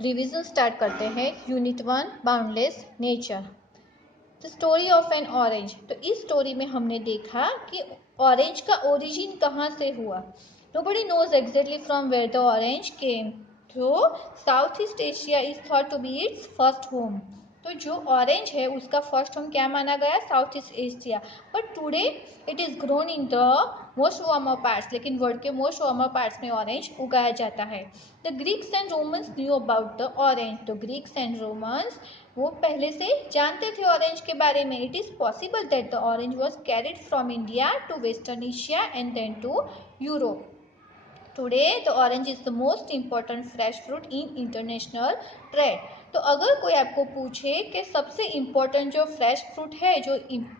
Revision start करते हैं। Unit 1 boundless nature, the story of N orange. तो इस स्टोरी में हमने देखा कि ऑरेंज का ओरिजिन कहाँ से हुआ। Nobody knows exactly from where the orange came, तो south east Asia is thought to be its first home. तो जो ऑरेंज है उसका फर्स्ट होम क्या माना गया, South east Asia. But today it is grown in the most warmer parts, लेकिन world के मोस्ट वार्मर पार्ट्स में ऑरेंज उगाया जाता है। The Greeks and Romans knew about the orange. तो ग्रीक्स एंड रोमन्स वो पहले से जानते थे ऑरेंज के बारे में। It is possible that the orange was carried from India to western Asia and then to Europe. Today the orange is the most important fresh fruit in international trade. तो अगर कोई आपको पूछे कि सबसे इम्पोर्टेंट जो फ्रेश फ्रूट है जो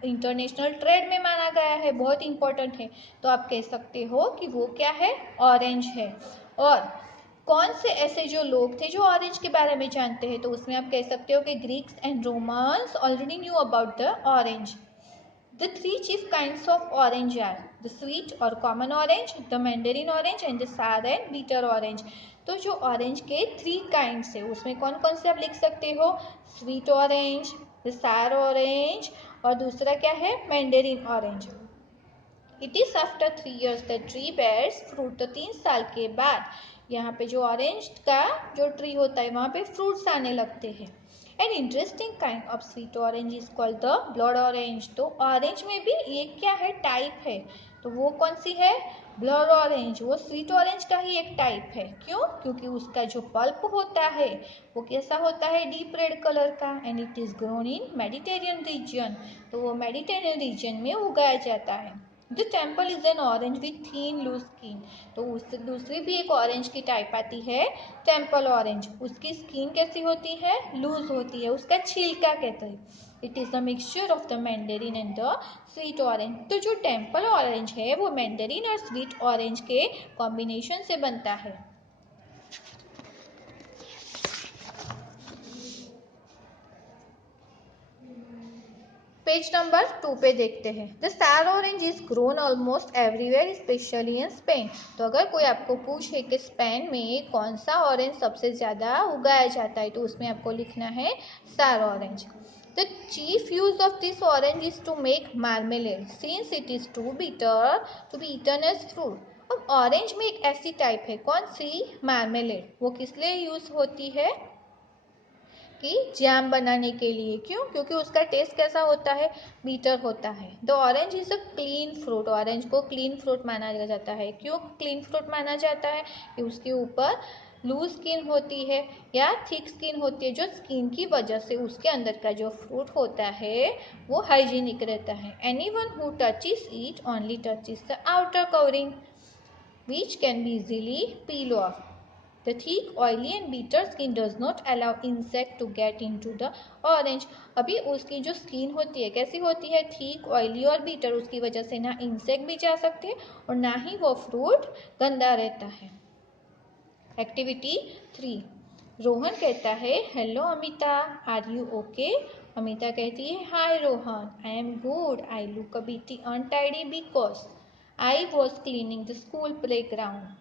इंटरनेशनल ट्रेड में माना गया है, बहुत इंपॉर्टेंट है, तो आप कह सकते हो कि वो क्या है, ऑरेंज है। और कौन से ऐसे जो लोग थे जो ऑरेंज के बारे में जानते हैं, तो उसमें आप कह सकते हो कि Greeks and Romans already knew about the orange. The three chief kinds of orange are the sweet or common orange, the mandarin orange and the sour and bitter orange। तो जो ऑरेंज के 3 kinds है उसमें कौन कौन से आप लिख सकते हो, sweet orange, the sour orange और दूसरा क्या है, mandarin orange. It is after 3 years the tree bears fruit. तो 3 साल के बाद यहाँ पे जो ऑरेंज का जो ट्री होता है वहाँ पे फ्रूट्स आने लगते हैं। An interesting kind of sweet orange is called the blood orange. तो ऑरेंज में भी एक क्या है, टाइप है। तो वो कौन सी है, ब्लड ऑरेंज। वो स्वीट ऑरेंज का ही एक टाइप है। क्यों, क्योंकि उसका जो पल्प होता है वो कैसा होता है, डीप रेड कलर का। And it is grown in Mediterranean region. तो वो मेडिटेरियन रीजन में उगाया जाता है। The temple is an orange with thin loose skin. तो उससे दूसरी भी एक ऑरेंज की टाइप आती है, टेम्पल ऑरेंज। उसकी स्किन कैसी होती है, लूज होती है, उसका छिलका कहते हैं। It is the mixture of the Mandarin and the sweet orange. तो जो टेम्पल ऑरेंज है वो मैंडेरिन और स्वीट ऑरेंज के कॉम्बिनेशन से बनता है। पेज नंबर 2 पे देखते हैं। The star orange is grown almost everywhere specially in Spain. तो अगर कोई आपको पूछे कि स्पेन में कौन सा ऑरेंज सबसे ज़्यादा उगाया जाता है, तो उसमें आपको लिखना है star orange. The chief use of this orange is to make marmalade since it is too bitter to be eaten as fruit. अब ऑरेंज में एक ऐसी टाइप है, कौन सी, मार्मेलेड। वो किस लिए यूज होती है, कि जैम बनाने के लिए। क्यों, क्योंकि उसका टेस्ट कैसा होता है, बीटर होता है। The orange is a clean fruit. Orange को क्लीन फ्रूट माना जाता है। क्यों क्लीन फ्रूट माना जाता है, कि उसके ऊपर लूज स्किन होती है या थिक स्किन होती है, जो स्किन की वजह से उसके अंदर का जो फ्रूट होता है वो हाइजीनिक रहता है। Anyone who touches it only touches the outer covering which can be easily peel off. The thick, oily and bitter skin does not allow insect to get into the orange। अभी उसकी जो skin होती है कैसी होती है, thick, oily और beater. उसकी वजह से ना इंसेक्ट भी जा सकते हैं और ना ही वो फ्रूट गंदा रहता है। एक्टिविटी 3, रोहन कहता है hello Amita, are you okay. Amita कहती है hi Rohan, I am good, I look a bit untidy because I was cleaning the school playground.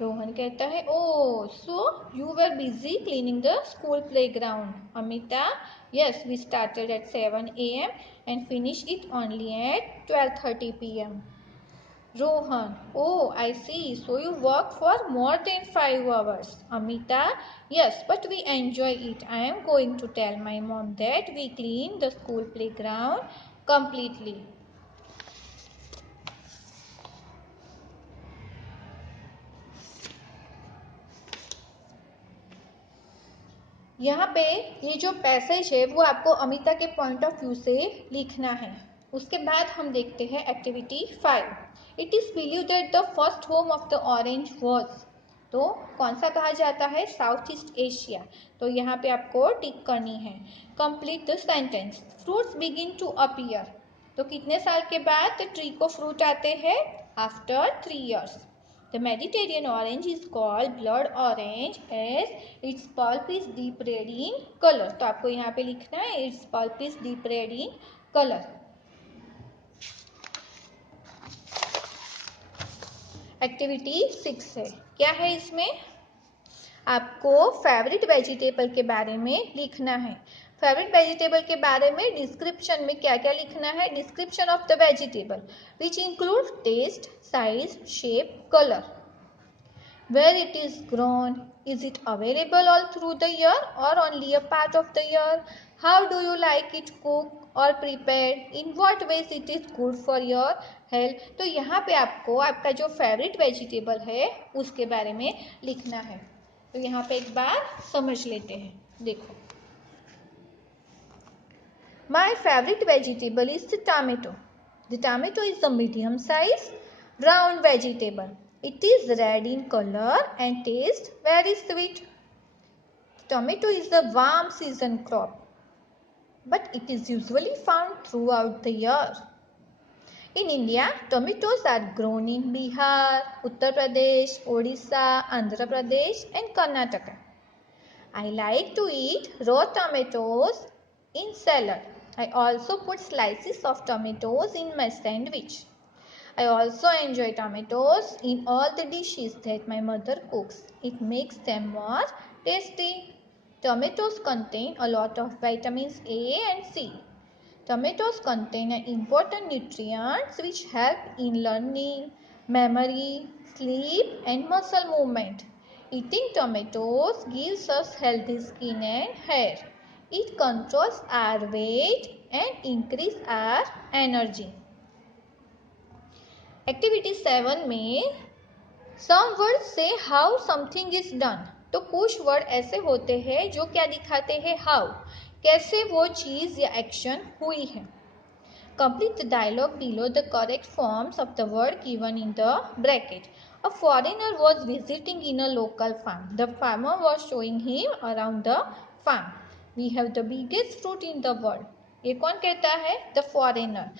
Rohan कहता है oh so you were busy cleaning the school playground. Amita yes, we started at 7 AM and finish it only at 12:30 PM। Rohan oh I see, so you work for more than 5 hours। Amita yes, but we enjoy it. I am going to tell my mom that we clean the school playground completely। यहाँ पे ये जो passage है वो आपको अमिता के point of view से लिखना है। उसके बाद हम देखते हैं activity 5। It is believe that the first home of the orange was. तो कौन सा कहा जाता है, साउथ ईस्ट एशिया। तो यहाँ पे आपको टिक करनी है। Complete the sentence, fruits begin to appear. तो कितने साल के बाद ट्री को फ्रूट आते हैं, after 3 years। The Mediterranean orange is called blood orange as its pulp is deep red in color। तो आपको यहाँ पे लिखना है its pulp is deep red in color। Activity 6 है, क्या है इसमें, आपको फेवरेट वेजिटेबल के बारे में लिखना है। फेवरेट वेजिटेबल के बारे में डिस्क्रिप्शन में क्या क्या लिखना है? Description of the vegetable which include taste, size, shape, colour, where it is grown, is it available all through the year or only a part of the year, how do you like it cooked or prepared, in what ways it is good for your health। तो यहाँ पे आपको आपका जो favourite vegetable है उसके बारे में लिखना है। तो यहाँ पे एक बार समझ लेते हैं। देखो, my favorite vegetable is the tomato. The tomato is a medium size round vegetable. It is red in color and taste very sweet. Tomato is a warm season crop, but it is usually found throughout the year. In India, tomatoes are grown in Bihar, Uttar Pradesh, Odisha, Andhra Pradesh and Karnataka. I like to eat raw tomatoes in salad. I also put slices of tomatoes in my sandwich. I also enjoy tomatoes in all the dishes that my mother cooks. It makes them more tasty. Tomatoes contain a lot of vitamins A and C. Tomatoes contain important nutrients which help in learning, memory, sleep and muscle movement. Eating tomatoes gives us healthy skin and hair. It controls our weight and increases our energy. Activity 7 में some word से how something is done. तो कुछ word ऐसे होते हैं जो क्या दिखाते हैं? हाउ, कैसे वो चीज या एक्शन हुई है। Complete the dialogue below the correct forms of the word given in the bracket. A foreigner was visiting in a local farm. The farmer was showing him around the farm. We have the biggest fruit in the world. ये कौन कहता है? The foreigner.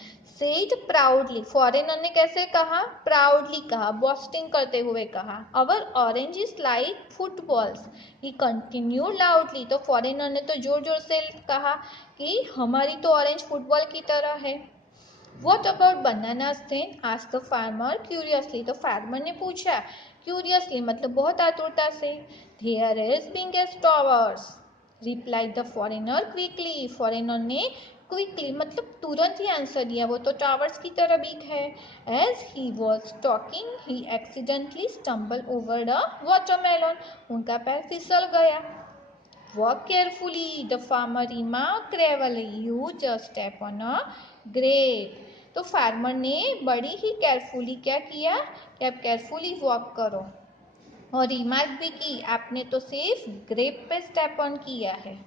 Said proudly, foreigner ने कैसे कहा? Proudly कहा, boasting करते हुए कहा। Our orange is like footballs. He continue loudly, तो फॉरेनर ने तो जोर जोर से कहा कि हमारी तो ऑरेंज फुटबॉल की तरह है। What about bananas then? asked the farmer curiously. तो फार्मर ने पूछा curiously, मतलब बहुत आतुरता से। There is being as towers, replied the foreigner quickly. Foreigner ने क्विकली मतलब तुरंत ही आंसर दिया, वो तो टावर्स की तरह बिग है। As he was talking, he accidentally stumbled over the watermelon. उनका पैर फिसल गया। Walk carefully, the farmer remarked gravely. You just step on a grape. तो फार्मर ने बड़ी ही केयरफुली क्या किया कि आप केयरफुली वॉक करो, और रिमार्क भी की आपने तो सिर्फ ग्रेप पे स्टेप ऑन किया है।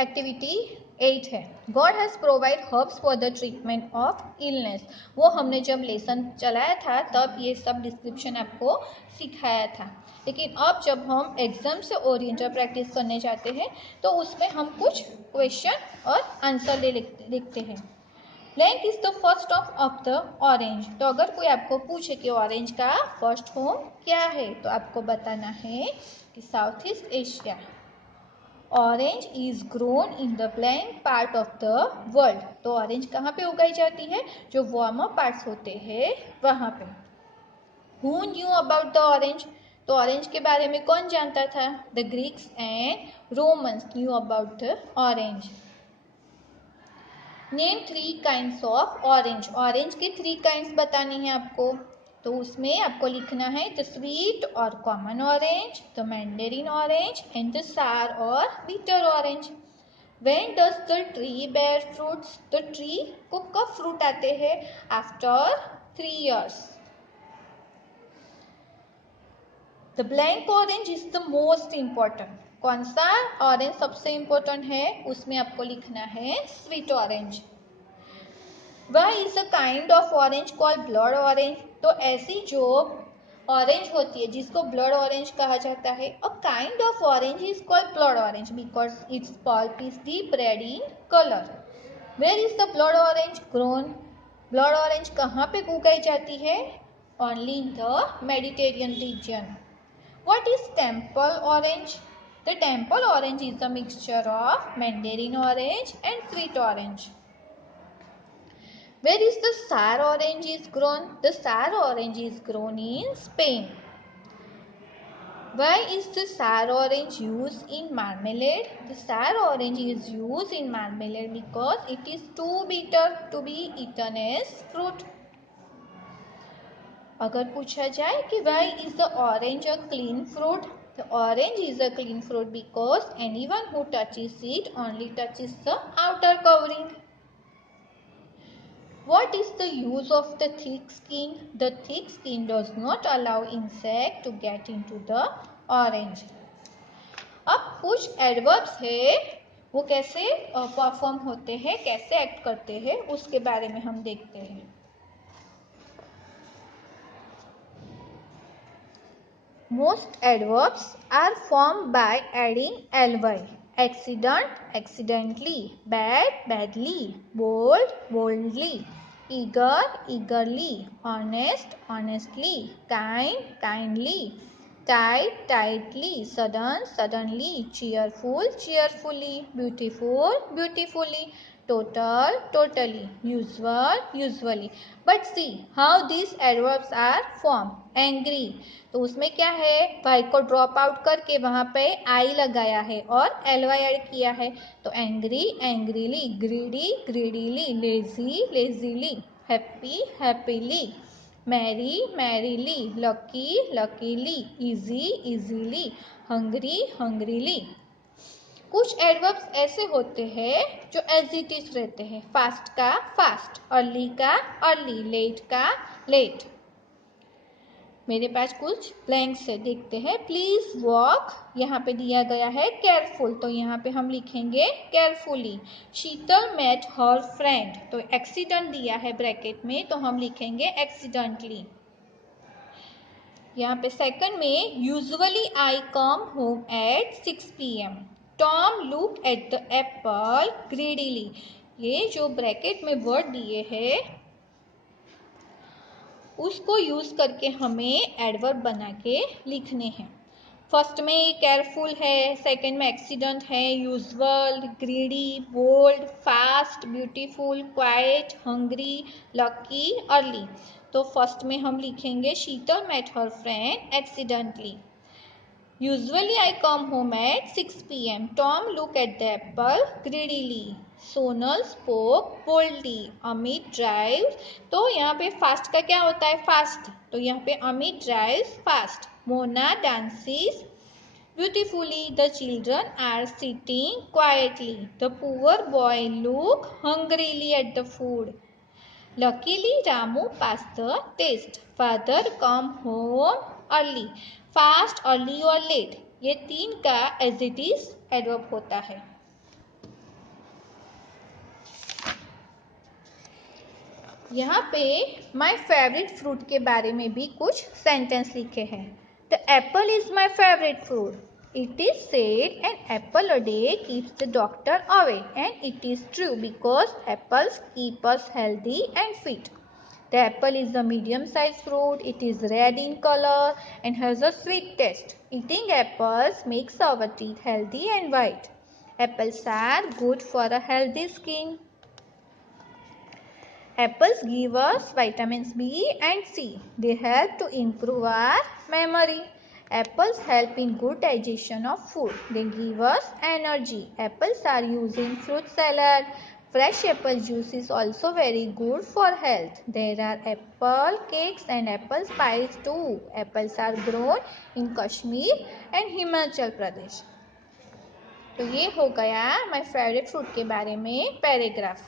एक्टिविटी 8 है God has provide herbs for the treatment of illness. वो हमने जब लेसन चलाया था तब ये सब डिस्क्रिप्शन आपको सिखाया था, लेकिन अब जब हम एग्जाम से ओरिएंटेड प्रैक्टिस करने जाते हैं तो उसमें हम कुछ क्वेश्चन और आंसर लिखते हैं। Blank is the first of the orange. तो अगर कोई आपको पूछे कि ऑरेंज का फर्स्ट होम क्या है तो आपको बताना है कि south east Asia. Orange is grown in the blank part of the world. तो ऑरेंज कहाँ पे उगाई जाती है? जो वार्मर पार्ट्स होते हैं वहाँ पे। Who knew about the orange? तो ऑरेंज के बारे में कौन जानता था? The Greeks and Romans knew about the orange. Name 3 kinds of orange. Orange के 3 काइंड्स बतानी है आपको, तो उसमें आपको लिखना है the sweet or common orange, the mandarin orange and the sour or bitter orange. When does the tree bear fruits? तो ट्री को कब फ्रूट आते हैं? After 3 years। The blank orange is the most important. कौन सा orange सबसे important है? उसमें आपको लिखना है स्वीट ऑरेंज। वह is a kind of orange called blood orange. तो ऐसी जो ऑरेंज होती है जिसको ब्लड ऑरेंज कहा जाता है, a kind of orange is called blood orange because its pulp is deep red in colour. Where is the blood orange grown? Blood orange कहाँ पे उगाई जाती है? Only in the Mediterranean region. What is temple orange? The temple orange is a mixture of mandarin orange and sweet orange. Where is the sour orange is grown? The sour orange is grown in Spain. Why is the sour orange used in marmalade? The sour orange is used in marmalade because it is too bitter to be eaten as fruit. अगर पूछा जाए कि why is the orange a clean fruit? The orange is a clean fruit because anyone who touches it only touches the outer covering. What is the use of the thick skin? The thick skin does not allow insect to get into the orange. अब कुछ adverbs है वो कैसे perform होते हैं, कैसे act करते हैं, उसके बारे में हम देखते हैं. Most adverbs are formed by adding ly. Accident, accidentally. Bad, badly. Bold, boldly. Eager, eagerly. Honest, honestly. Kind, kindly. Tight, tightly. Sudden, suddenly. Cheerful, cheerfully. Beautiful, beautifully. Total, totally. Usual, usually. But see how these adverbs are formed. Angry, तो उसमें क्या है, Y को drop out करके वहां पे आई लगाया है और एलवाई ऐड किया है. तो angry, angrily. Greedy, greedily. Lazy, lazily. Happy, happily. Merry, merrily. Lucky, luckily. Easy, easily. Hungry, hungrily. कुछ एडवर्ब्स ऐसे होते हैं जो एज इट इज रहते हैं. फास्ट का फास्ट, अर्ली का अर्ली, लेट का लेट. मेरे पास कुछ ब्लैंक्स है, देखते हैं. प्लीज वॉक, यहाँ पे दिया गया है केयरफुल, तो यहाँ पे हम लिखेंगे केयरफुली. शीतल मेट हर फ्रेंड, तो एक्सीडेंट दिया है ब्रैकेट में, तो हम लिखेंगे एक्सीडेंटली. यहाँ पे सेकंड में usually I come home at 6 PM. Tom look at the Apple greedily. ये जो ब्रैकेट में वर्ड दिए हैं उसको यूज करके हमें एडवर्ब बना के लिखने हैं. फर्स्ट में केयरफुल है, सेकंड में एक्सीडेंट है, usual, greedy, bold, fast, beautiful, quiet, hungry, lucky, early. तो फर्स्ट में हम लिखेंगे Sheetal met her friend accidentally. Usually I come home at 6 PM. Tom looked at the apple greedily. Sonal spoke boldly. Amit drives. तो यहाँ पे fast का क्या होता है? Fast. तो यहाँ पे Amit drives fast. Mona dances beautifully. The children are sitting quietly. The poor boy looked hungrily at the food. Luckily Ramu passed the test. Father come home early. Fast, early और late, ये तीन का as it is adverb होता है. यहाँ पे my favourite fruit के बारे में भी कुछ सेंटेंस लिखे हैं. The Apple is my favourite fruit. It is said an apple a day keeps the doctor away, and it is true because apples keep us healthy and fit. The apple is a medium-sized fruit. It is red in color and has a sweet taste. Eating apples makes our teeth healthy and white. Apples are good for a healthy skin. Apples give us vitamins B and C. They help to improve our memory. Apples help in good digestion of food. They give us energy. Apples are used in fruit salad. Fresh apple juice is also very good for health. There are apple cakes and apple pies too. Apples are grown in Kashmir and Himachal Pradesh. तो ये हो गया my favourite fruit के बारे में paragraph.